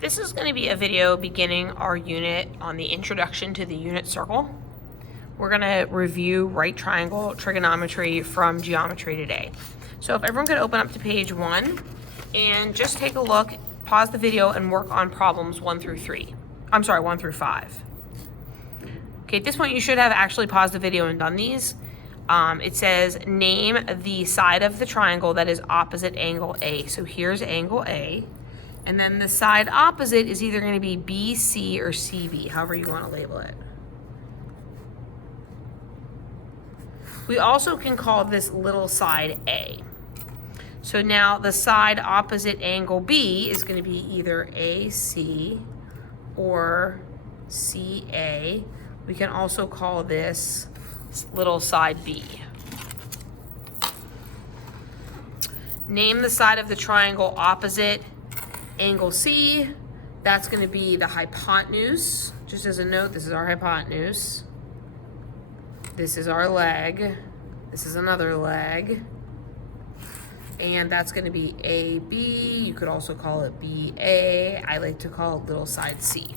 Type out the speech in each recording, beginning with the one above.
This is going to be a video beginning our unit on the introduction to the unit circle. We're going to review right triangle trigonometry from geometry today. So if everyone could open up to page 1 and just take a look, pause the video and work on problems 1 through 5. Okay, at this point you should have actually paused the video and done these. It says name the side of the triangle that is opposite angle A. So here's angle A. And then the side opposite is either going to be BC or CB, however you want to label it. We also can call this little side A. So now the side opposite angle B is going to be either AC or CA. We can also call this little side B. Name the side of the triangle opposite angle C. That's going to be the hypotenuse. Just as a note, this is our hypotenuse. This is our leg. This is another leg. And that's going to be AB. You could also call it BA. I like to call it little side C.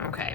Okay.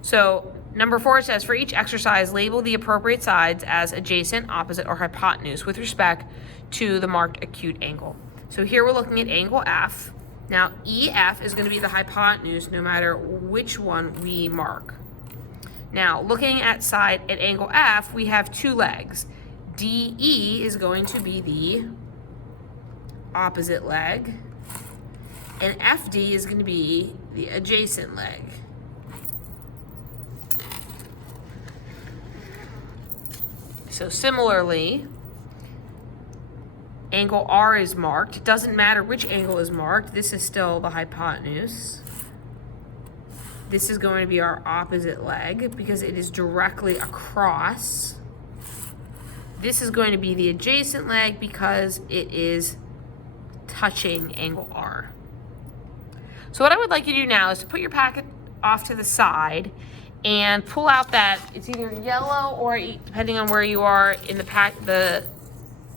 So number 4 says, for each exercise, label the appropriate sides as adjacent, opposite, or hypotenuse with respect to the marked acute angle. So here we're looking at angle F. Now EF is going to be the hypotenuse no matter which one we mark. Now looking at angle F, we have 2 legs. DE is going to be the opposite leg, and FD is going to be the adjacent leg. So similarly, angle R is marked. It doesn't matter which angle is marked. This is still the hypotenuse. This is going to be our opposite leg because it is directly across. This is going to be the adjacent leg because it is touching angle R. So what I would like you to do now is to put your packet off to the side and pull out that, it's either yellow or, depending on where you are in the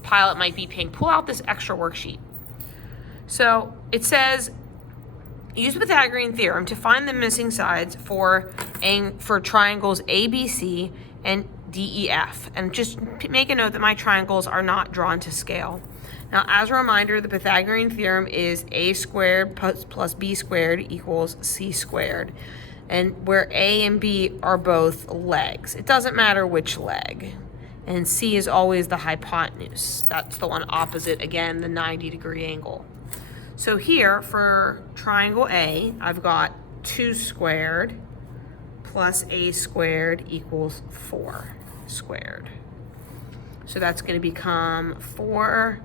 pile, it might be pink. Pull out this extra worksheet. So it says, use the Pythagorean theorem to find the missing sides for triangles ABC and DEF. And just make a note that my triangles are not drawn to scale. Now, as a reminder, the Pythagorean theorem is a squared plus b squared equals c squared. And where A and B are both legs. It doesn't matter which leg. And C is always the hypotenuse. That's the one opposite, again, the 90-degree angle. So here, for triangle A, I've got 2 squared plus A squared equals 4 squared. So that's going to become 4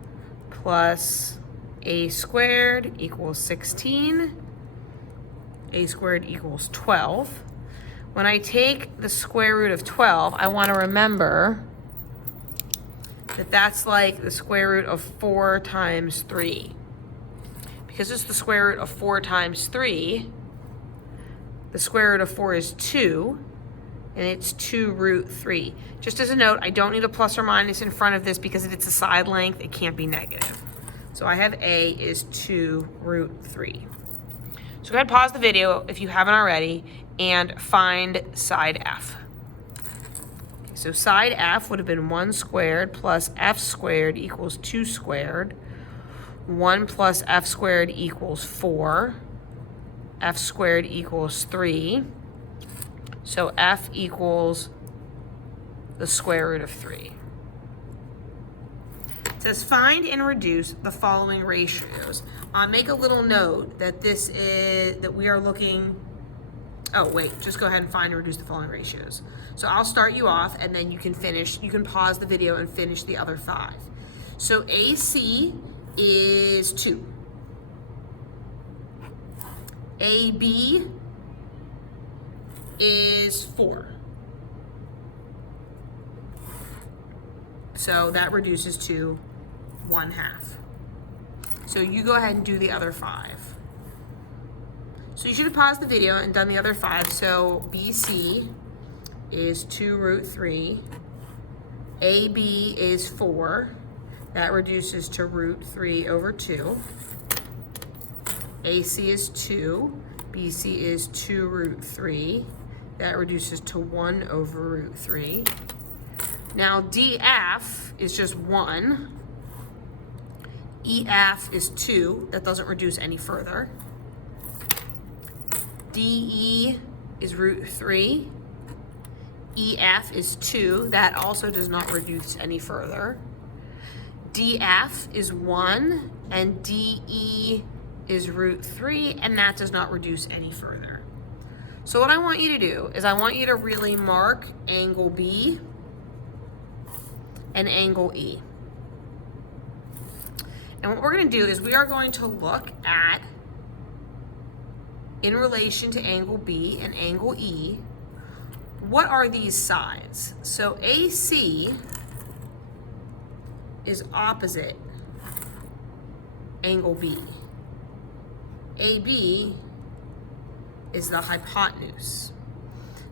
plus A squared equals 16. A squared equals 12. When I take the square root of 12, I want to remember that that's like the square root of 4 times 3. Because it's the square root of 4 times 3, the square root of 4 is 2, and it's 2 root 3. Just as a note, I don't need a plus or minus in front of this because if it's a side length, it can't be negative. So I have A is 2 root 3. So go ahead and pause the video if you haven't already and find side F. So side F would have been 1 squared plus F squared equals 2 squared. 1 plus F squared equals 4. F squared equals 3. So F equals the square root of 3. It says find and reduce the following ratios. Make a little note that we are looking, just go ahead and find and reduce the following ratios. So I'll start you off and then you can pause the video and finish the other 5. So AC is 2. AB is 4. So that reduces to 1/2. So you go ahead and do the other 5. So you should have paused the video and done the other 5. So BC is 2 root 3. AB is 4. That reduces to root 3 over 2. AC is 2, BC is 2 root 3. That reduces to 1 over root 3. Now DF is just 1. EF is 2. That doesn't reduce any further. DE is root 3. EF is 2. That also does not reduce any further. DF is 1, and DE is root 3, and that does not reduce any further. So what I want you to do is I want you to really mark angle B and angle E. And what we're going to do is we are going to look at, in relation to angle B and angle E, what are these sides? So AC is opposite angle B. AB is the hypotenuse.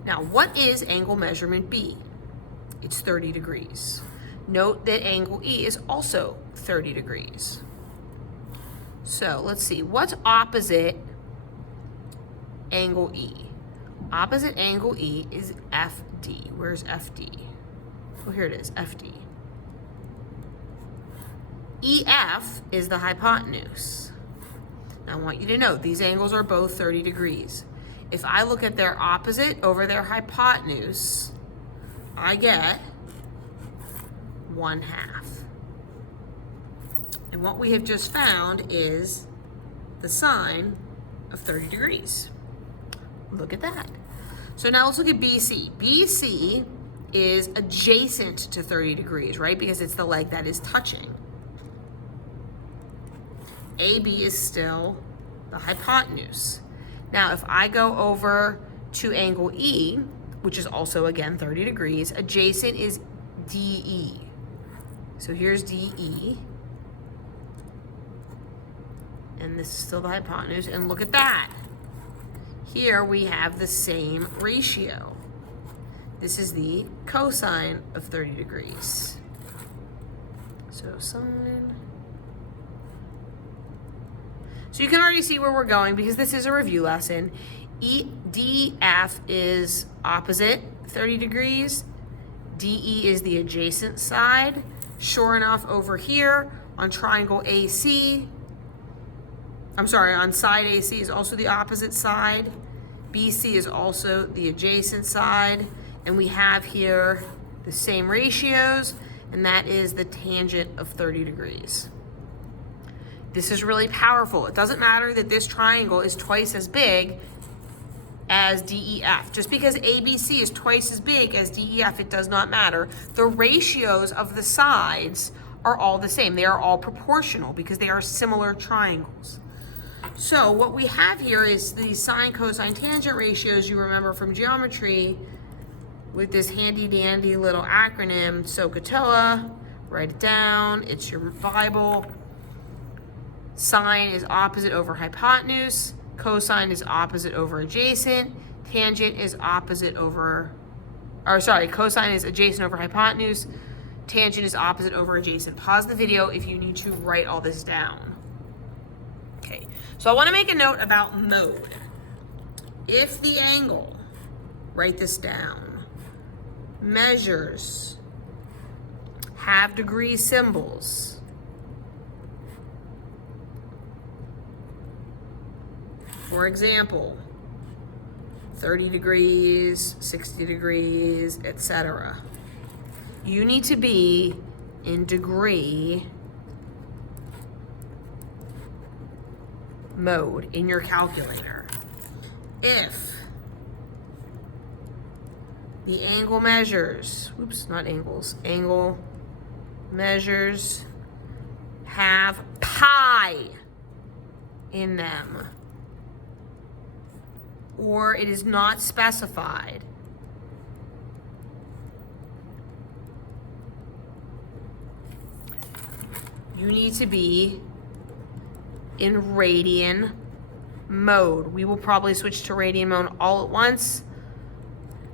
Now, what is angle measurement B? It's 30 degrees. Note that angle E is also 30 degrees. So let's see, what's opposite angle E? Opposite angle E is FD. Where's FD? Oh, here it is, FD. EF is the hypotenuse. Now I want you to know these angles are both 30 degrees. If I look at their opposite over their hypotenuse, I get 1/2. And what we have just found is the sine of 30 degrees. Look at that. So now let's look at BC. BC is adjacent to 30 degrees, right? Because it's the leg that is touching. AB is still the hypotenuse. Now, if I go over to angle E, which is also, again, 30 degrees, adjacent is DE. So here's DE. And this is still the hypotenuse. And look at that. Here we have the same ratio. This is the cosine of 30 degrees. So sine. So you can already see where we're going because this is a review lesson. DF is opposite 30 degrees. DE is the adjacent side. Sure enough, over here on triangle AC, on side AC is also the opposite side. BC is also the adjacent side. And we have here the same ratios, and that is the tangent of 30 degrees. This is really powerful. It doesn't matter that this triangle is twice as big as DEF. Just because ABC is twice as big as DEF, it does not matter. The ratios of the sides are all the same. They are all proportional because they are similar triangles. So what we have here is the sine, cosine, tangent ratios you remember from geometry with this handy dandy little acronym, SOHCAHTOA. Write it down. It's your Bible. Sine is opposite over hypotenuse. Cosine is opposite over adjacent. Tangent is opposite over, cosine is adjacent over hypotenuse. Tangent is opposite over adjacent. Pause the video if you need to write all this down. Okay, so I want to make a note about mode. If the angle, write this down, measures have degree symbols, for example, 30 degrees, 60 degrees, etc. You need to be in degree mode in your calculator. If the angle measures, angle measures have pi in them, or it is not specified, you need to be in radian mode. We will probably switch to radian mode all at once,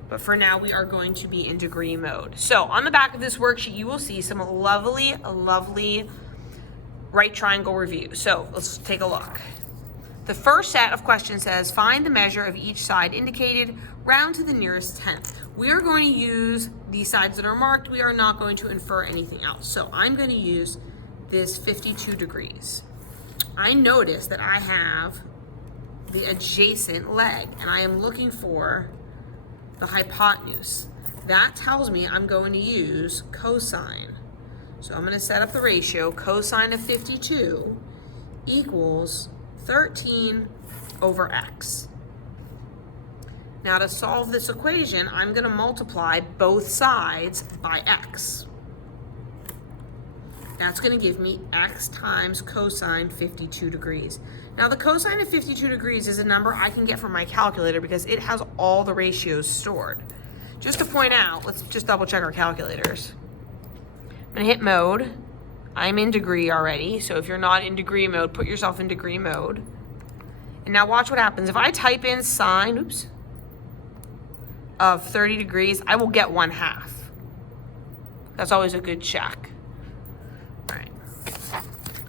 but for now we are going to be in degree mode. So on the back of this worksheet, you will see some lovely right triangle review. So let's take a look. The first set of questions says, find the measure of each side indicated, round to the nearest tenth. We are going to use these sides that are marked. We are not going to infer anything else. So I'm going to use this 52 degrees. I notice that I have the adjacent leg, and I am looking for the hypotenuse. That tells me I'm going to use cosine. So I'm going to set up the ratio. Cosine of 52 equals 13 over x. Now to solve this equation, I'm going to multiply both sides by x. That's going to give me x times cosine 52 degrees. Now the cosine of 52 degrees is a number I can get from my calculator because it has all the ratios stored. Just to point out, let's just double check our calculators. I'm going to hit mode. I'm in degree already, so if you're not in degree mode, put yourself in degree mode. And now watch what happens. If I type in sine, of 30 degrees, I will get 1/2. That's always a good check. All right.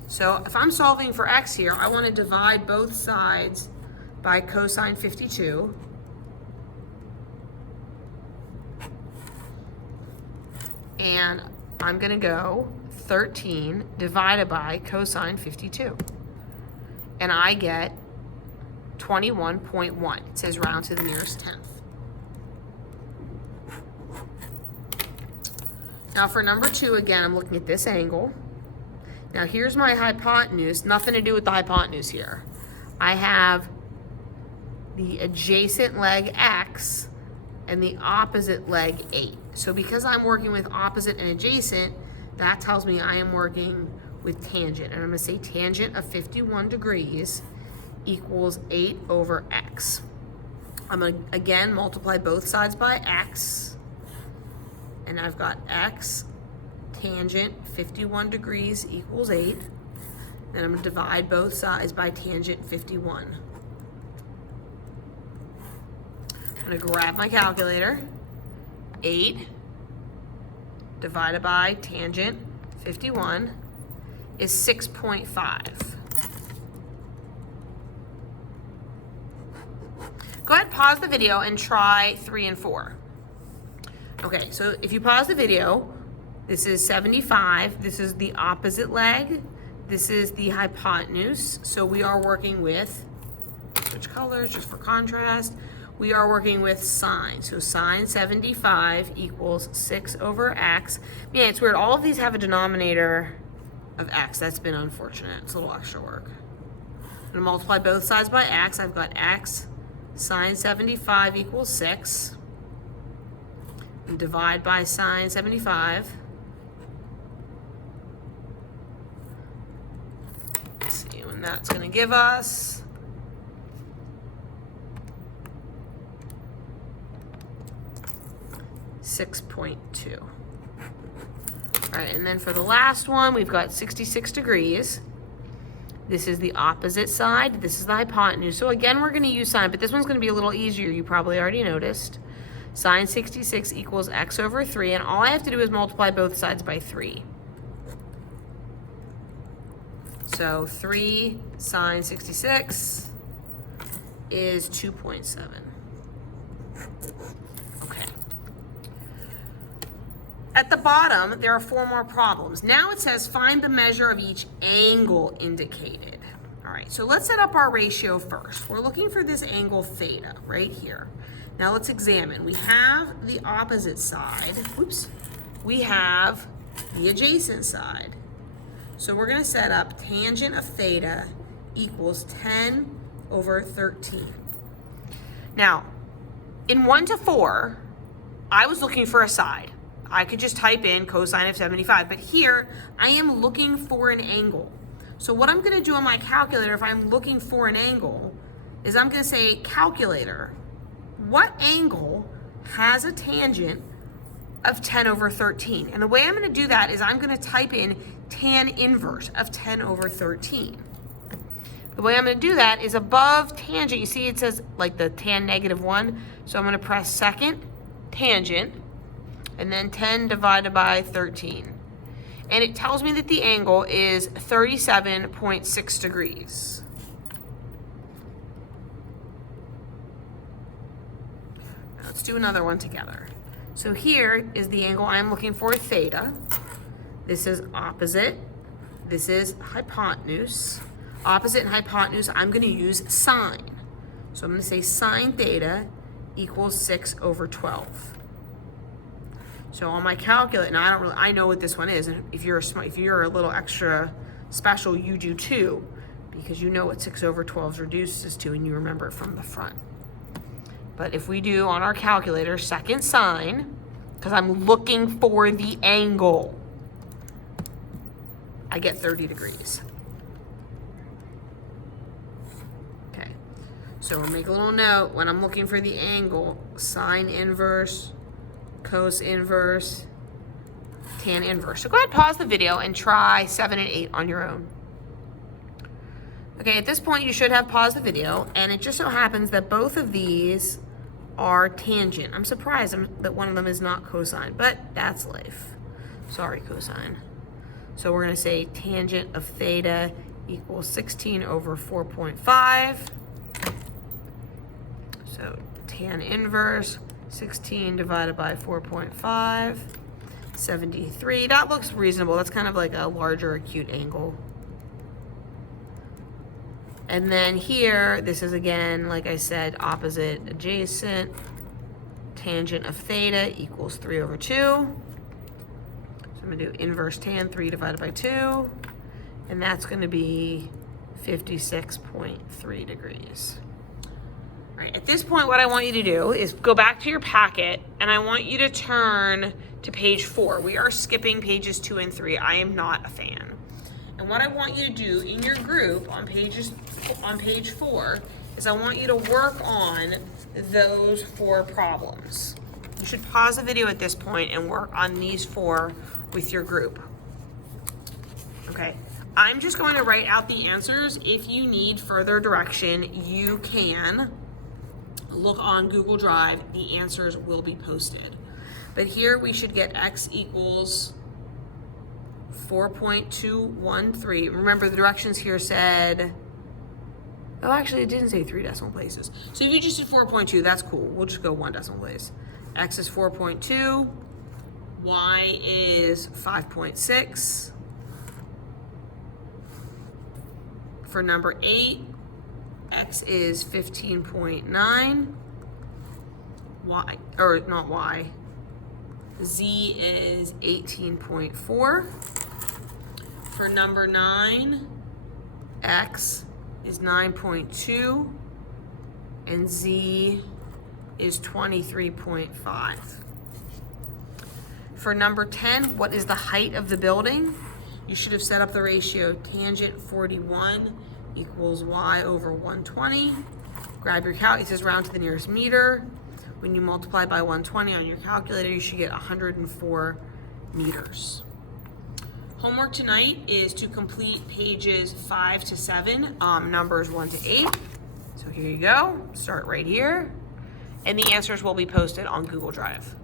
So if I'm solving for x here, I want to divide both sides by cosine 52. And I'm going to go 13 divided by cosine 52. And I get 21.1. It says round to the nearest tenth. Now for number 2, again, I'm looking at this angle. Now here's my hypotenuse. Nothing to do with the hypotenuse here. I have the adjacent leg x and the opposite leg 8. So because I'm working with opposite and adjacent, that tells me I am working with tangent. And I'm going to say tangent of 51 degrees equals 8 over x. I'm going to, again, multiply both sides by x. And I've got x tangent 51 degrees equals 8. Then I'm going to divide both sides by tangent 51. I'm going to grab my calculator. 8 divided by tangent 51 is 6.5. Go ahead, pause the video and try 3 and 4. Okay, so if you pause the video, this is 75. This is the opposite leg. This is the hypotenuse. So we are working with, switch colors just for contrast. We are working with sine. So sine 75 equals 6 over x. Yeah, it's weird. All of these have a denominator of x. That's been unfortunate. It's a little extra work. I'm going to multiply both sides by x. I've got x sine 75 equals 6. And divide by sine 75. Let's see, and that's going to give us 6.2. All right, and then for the last one, we've got 66 degrees. This is the opposite side. This is the hypotenuse. So again, we're going to use sine, but this one's going to be a little easier. You probably already noticed. Sine 66 equals x over 3, and all I have to do is multiply both sides by 3. So 3 sine 66 is 2.7. Okay. At the bottom, there are 4 more problems. Now it says find the measure of each angle indicated. All right, so let's set up our ratio first. We're looking for this angle theta right here. Now let's examine. We have the opposite side. Oops. We have the adjacent side. So we're going to set up tangent of theta equals 10 over 13. Now, in 1 to 4, I was looking for a side. I could just type in cosine of 75, but here I am looking for an angle. So what I'm going to do on my calculator if I'm looking for an angle is I'm going to say, calculator, what angle has a tangent of 10 over 13? And the way I'm going to do that is I'm going to type in tan inverse of 10 over 13. The way I'm going to do that is above tangent, you see it says like the tan -1. So I'm going to press second tangent and then 10 divided by 13. And it tells me that the angle is 37.6 degrees. let's do another one together. So here is the angle I'm looking for, theta. This is opposite. This is hypotenuse. Opposite and hypotenuse, I'm going to use sine. So I'm going to say sine theta equals 6 over 12. So on my calculator, now I know what this one is. And if you're a little extra special, you do too, because you know what 6 over 12 reduces to, and you remember it from the front. But if we do on our calculator second sine, because I'm looking for the angle, I get 30 degrees. Okay, so we'll make a little note when I'm looking for the angle: sine inverse, cos inverse, tan inverse. So go ahead, pause the video and try 7 and 8 on your own. Okay, at this point you should have paused the video, and it just so happens that both of these are tangent. I'm surprised that one of them is not cosine, but that's life. Sorry, cosine. So we're going to say tangent of theta equals 16 over 4.5. So tan inverse, 16 divided by 4.5, 73. That looks reasonable. That's kind of like a larger acute angle. And then here, this is again, like I said, opposite adjacent. Tangent of theta equals 3 over 2. So I'm going to do inverse tan, 3 divided by 2. And that's going to be 56.3 degrees. All right, at this point, what I want you to do is go back to your packet, and I want you to turn to page 4. We are skipping pages 2 and 3. I am not a fan. And what I want you to do in your group on page 4 is I want you to work on those 4 problems. You should pause the video at this point and work on these 4 with your group. Okay, I'm just going to write out the answers. If you need further direction, you can look on Google Drive. The answers will be posted. But here we should get x equals 4.213. Remember, the directions here said, oh, actually, it didn't say 3 decimal places. So if you just did 4.2, that's cool. We'll just go 1 decimal place. X is 4.2. Y is 5.6. For number 8, X is 15.9. Y, or not Y. Z is 18.4. For number 9, X is 9.2 and Z is 23.5. For number 10, what is the height of the building? You should have set up the ratio tangent 41 equals y over 120. Grab your calculator, it says round to the nearest meter. When you multiply by 120 on your calculator, you should get 104 meters. Homework tonight is to complete pages 5 to 7, numbers 1 to 8. So here you go, start right here. And the answers will be posted on Google Drive.